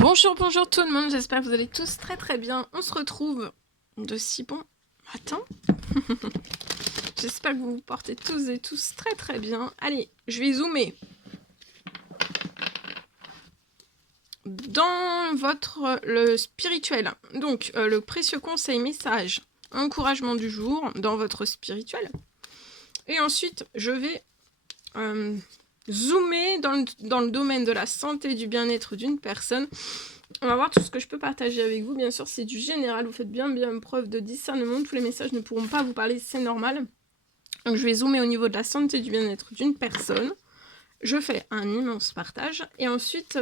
Bonjour, bonjour tout le monde, j'espère que vous allez tous très très bien. On se retrouve de si bon matin. J'espère que vous vous portez tous et tous très très bien. Allez, je vais zoomer dans le spirituel. Donc, le précieux conseil, message, encouragement du jour dans votre spirituel. Et ensuite, je vais zoomer dans le domaine de la santé et du bien-être d'une personne. On va voir tout ce que je peux partager avec vous. Bien sûr, c'est du général. Vous faites bien preuve de discernement. Tous les messages ne pourront pas vous parler, c'est normal. Donc, je vais zoomer au niveau de la santé et du bien-être d'une personne. Je fais un immense partage. Et ensuite,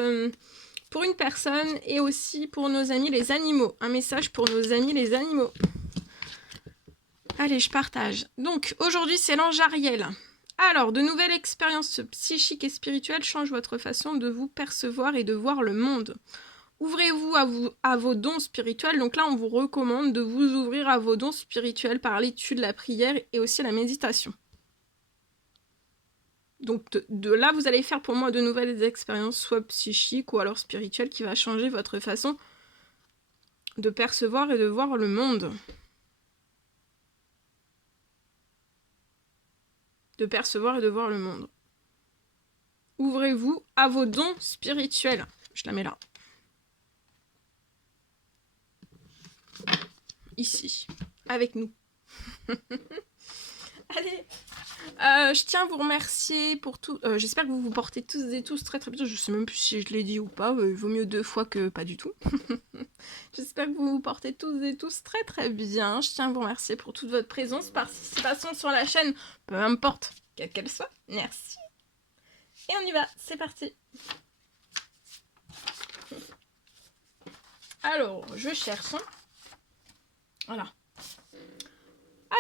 pour une personne et aussi pour nos amis les animaux. Un message pour nos amis les animaux. Allez, je partage. Donc, aujourd'hui, c'est l'ange Ariel. Alors, de nouvelles expériences psychiques et spirituelles changent votre façon de vous percevoir et de voir le monde. Ouvrez-vous à vos dons spirituels. Donc là, on vous recommande de vous ouvrir à vos dons spirituels par l'étude, la prière et aussi la méditation. Donc de là, vous allez faire pour moi de nouvelles expériences, soit psychiques ou alors spirituelles, qui va changer votre façon de percevoir et de voir le monde. De percevoir et de voir le monde. Ouvrez-vous à vos dons spirituels. Je la mets là. Ici, avec nous. Allez, je tiens à vous remercier pour tout. J'espère que vous vous portez tous et tous très très bien. Je sais même plus si je l'ai dit ou pas. Il vaut mieux 2 fois que pas du tout. J'espère que vous vous portez tous et tous très très bien. Je tiens à vous remercier pour toute votre présence, participation sur la chaîne, peu importe quelle qu'elle soit. Merci. Et on y va, c'est parti. Alors, je cherche. Voilà.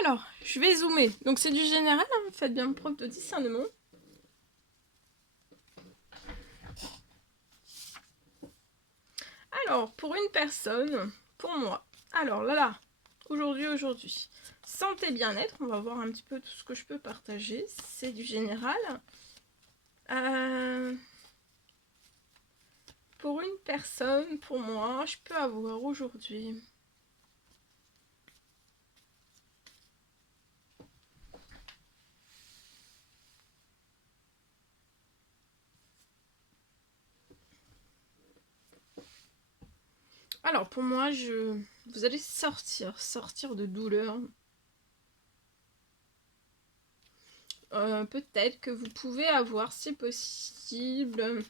Alors, je vais zoomer. Donc c'est du général, hein, faites bien preuve de discernement. Alors, pour une personne, pour moi, alors là, aujourd'hui, santé bien-être, on va voir un petit peu tout ce que je peux partager, c'est du général. Pour une personne, pour moi, je peux avoir aujourd'hui... Alors, pour moi, vous allez sortir de douleur. Peut-être que vous pouvez avoir, si possible...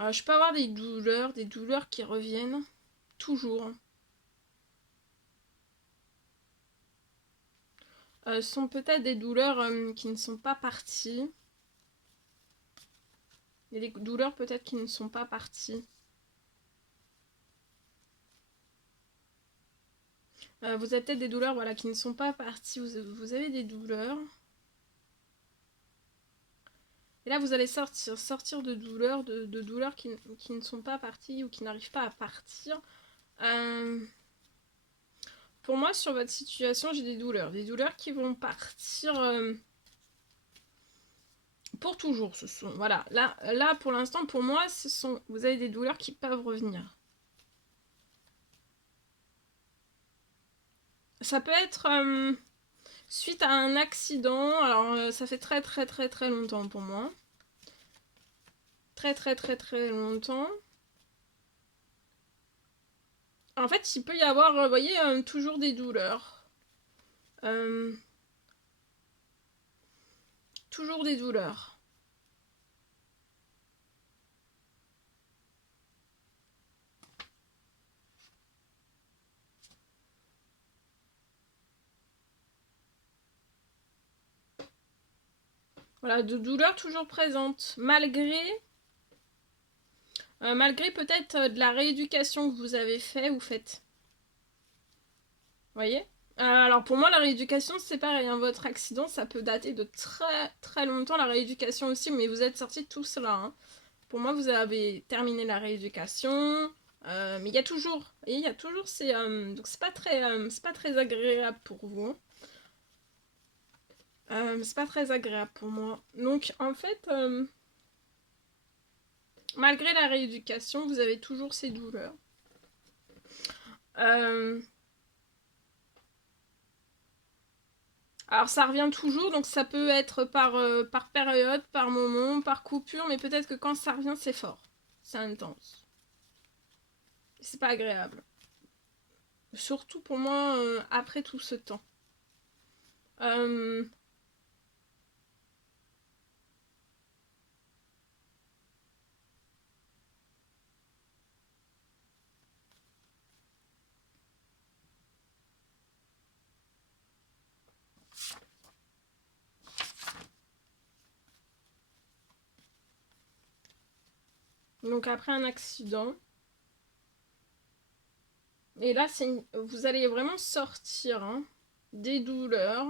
je peux avoir des douleurs qui reviennent toujours. Sont peut-être des douleurs qui ne sont pas parties. Il y a des douleurs peut-être qui ne sont pas parties. Vous avez peut-être des douleurs voilà, qui ne sont pas parties. Vous avez des douleurs. Et là, vous allez sortir de douleurs, de douleurs qui ne sont pas parties ou qui n'arrivent pas à partir. Pour moi, sur votre situation, j'ai des douleurs. Des douleurs qui vont partir pour toujours. Voilà. Là, pour l'instant, pour moi, vous avez des douleurs qui peuvent revenir. Ça peut être suite à un accident. Alors, ça fait très très très très longtemps pour moi. Très très très très longtemps. En fait, il peut y avoir, vous voyez, toujours des douleurs. Toujours des douleurs. Voilà, de douleurs toujours présentes. Malgré peut-être de la rééducation que vous avez fait ou faites. Vous voyez alors pour moi, la rééducation, c'est pareil. Hein, votre accident, ça peut dater de très très longtemps. La rééducation aussi, mais vous êtes sorti de tout cela. Hein. Pour moi, vous avez terminé la rééducation. Mais il y a toujours ces... donc c'est pas très agréable pour vous. C'est pas très agréable pour moi. Donc en fait, Malgré la rééducation, vous avez toujours ces douleurs. Alors ça revient toujours, donc ça peut être par période, par moment, par coupure, mais peut-être que quand ça revient, c'est fort. C'est intense. C'est pas agréable. Surtout pour moi, après tout ce temps. Donc après un accident. Et là, vous allez vraiment sortir hein, des douleurs.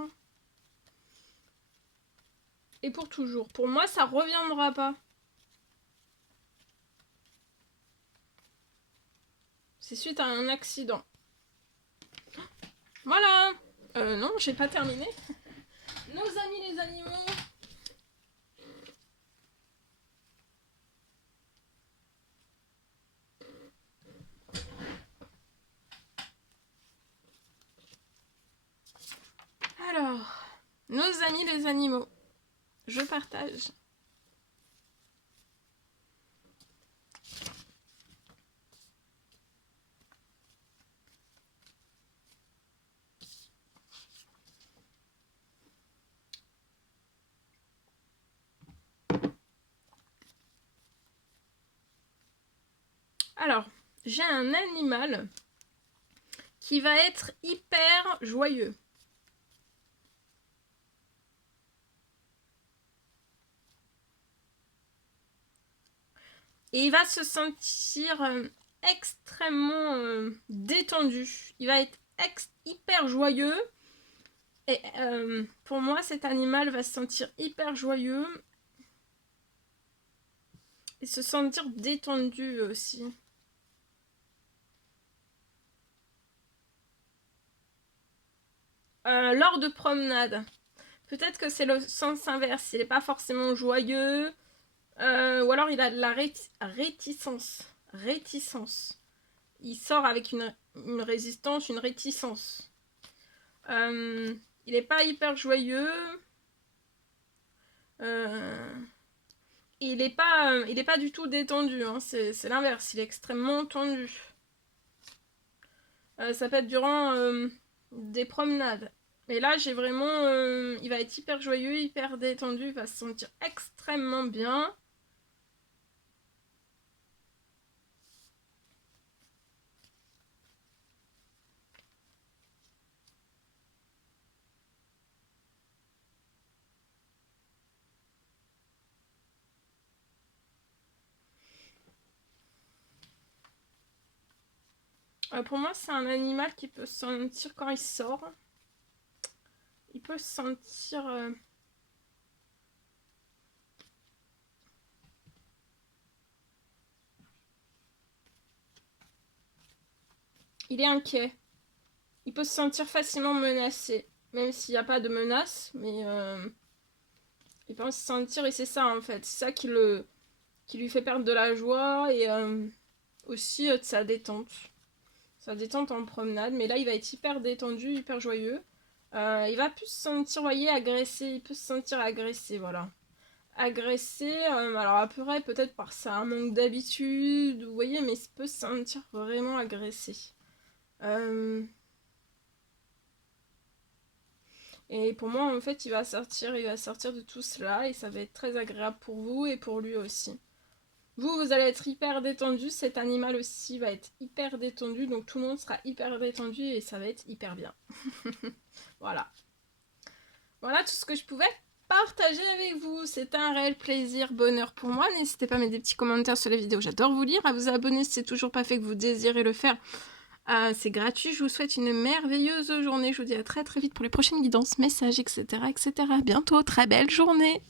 Et pour toujours. Pour moi, ça reviendra pas. C'est suite à un accident. Voilà. Non, j'ai pas terminé. Nos amis les animaux. Alors, nos amis les animaux. Je partage. Alors, j'ai un animal qui va être hyper joyeux. Et il va se sentir extrêmement détendu. Il va être hyper joyeux. Et pour moi, cet animal va se sentir hyper joyeux. Et se sentir détendu aussi. Lors de promenade. Peut-être que c'est le sens inverse. Il n'est pas forcément joyeux. Ou alors il a de la réticence. Réticence. Il sort avec une résistance, une réticence. Il n'est pas hyper joyeux. Il n'est pas du tout détendu. Hein. C'est l'inverse. Il est extrêmement tendu. Ça peut être durant des promenades. Et là, j'ai vraiment... il va être hyper joyeux, hyper détendu. Il va se sentir extrêmement bien. Pour moi, c'est un animal qui peut se sentir quand il sort. Il peut se sentir... il est inquiet. Il peut se sentir facilement menacé. Même s'il n'y a pas de menace. Mais il peut se sentir... Et c'est ça en fait. C'est ça qui lui fait perdre de la joie. Et aussi de sa détente. Sa détente en promenade. Mais là, il va être hyper détendu, hyper joyeux. Il va plus se sentir, voyez, agressé. Il peut se sentir agressé, voilà. Agressé, alors après, peut-être par ça, un manque d'habitude, vous voyez, mais il peut se sentir vraiment agressé. Et pour moi, en fait, il va sortir de tout cela et ça va être très agréable pour vous et pour lui aussi. Vous allez être hyper détendu, cet animal aussi va être hyper détendu, donc tout le monde sera hyper détendu et ça va être hyper bien. Voilà. Voilà tout ce que je pouvais partager avec vous. C'était un réel plaisir, bonheur pour moi. N'hésitez pas à mettre des petits commentaires sur la vidéo, j'adore vous lire. À vous abonner si c'est toujours pas fait, que vous désirez le faire. C'est gratuit. Je vous souhaite une merveilleuse journée. Je vous dis à très très vite pour les prochaines guidances, messages, etc. etc. À bientôt, très belle journée.